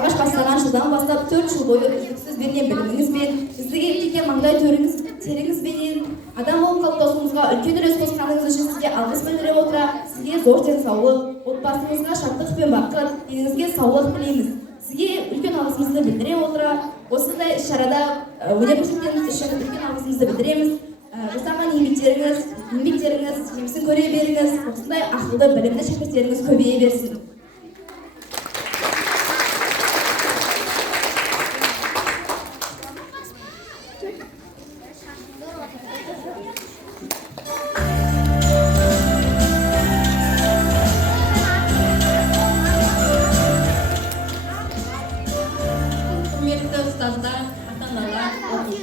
алғаш бастаған жылдан бастап 4 жыл бойы үздіксіз берген біліміңізбен, сізге текке маңдай теріңізбенен адам болып қалыптасуыңызға үлкен үлес қосқаныңыз үшін сізге алғыс білдіре отыра, сізге зор денсаулық, отбасыңызға шаттық пен бақыт, деніңізге саулық тілейміз. Сізге үлкен алғысымызды білдіре отыра, осындай іс-шарада өнер көрсеткеніңіз үшін үлкен алғысымызды білдіреміз. Жасаған еңбектеріңіз жемісін көре беріңіз, осындай ақылды, білімді шәкірттеріңіз көбейе берсін.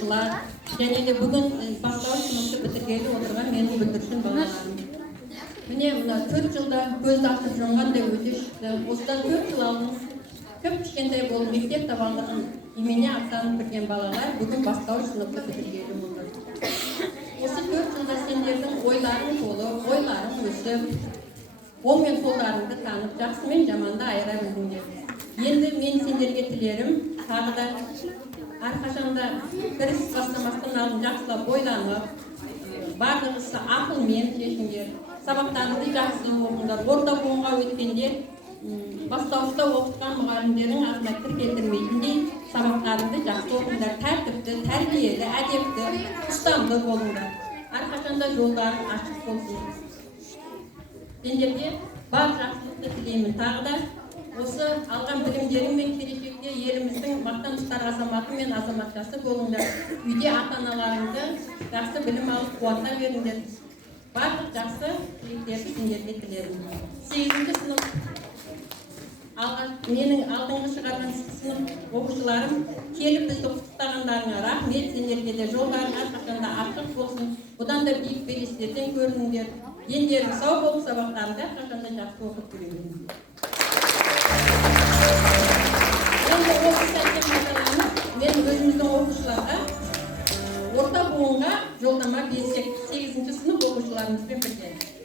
оқушылар және де бүгін бастауыш сыныпты бітіргелі отырған менің бүлдіршін балаларым. Міне мына 4 жылда көзді ашып жұмғандай өте шықты. Осыдан 4 жыл алдын кішкентай болып мектеп табалдырығын имене аттанып кірген балалар бүгін бастауыш сыныпты бітіргелі отыр. Осы 4 жылда сендердің ойларың толып, ойларың өсіп, оң мен солдарыңды танып, жақсы мен жаманды айыра білдіңдер. Енді мен сендерге тілерім, тағы да әрқашанда бір іс бастамастан алдын жақсылап ойланып, барлық ісі ақылмен шешіңдер, сабақтарыңды жақсы оқыңдар. Орта буынға өткенде бастауышта оқытқан мұғалімдердің атына кір келтірмейтіндей сабақтарыңды жақсы оқыңдар, тәртіпті, тәрбиелі, әдепті, ұстамды болыңдар. Әрқашанда жолдарың ашық болсын. Сендерге бар жақсылықты тілеймін. Тағы да осы алған білімдерің мен келешекте еліміздің мақтан тұтар азаматы мен азаматшасы болыңдар. Үйде ата-аналарыңды жақсы білім алып қуанта беріңдер. Барлық жақсы тілектерді сендерге тілерім. 8-ші сынып менің алдыңғы шығарған сынып оқушыларым келіп бізді құттықтағандарыңа рахмет. Сендерге де жолдарың әрқашанда ашық болсын. Бұдан да биік белестерден көріңдер. Дендерің сау болып, сабақтарыңды әрқашанда жақсы оқып көріңдер. Енді осы сәттен пайдаланып, мен өзіміздің оқушыларға орта буынға жолдама берсек, 8-ші сынып оқушыларымызбен бірге.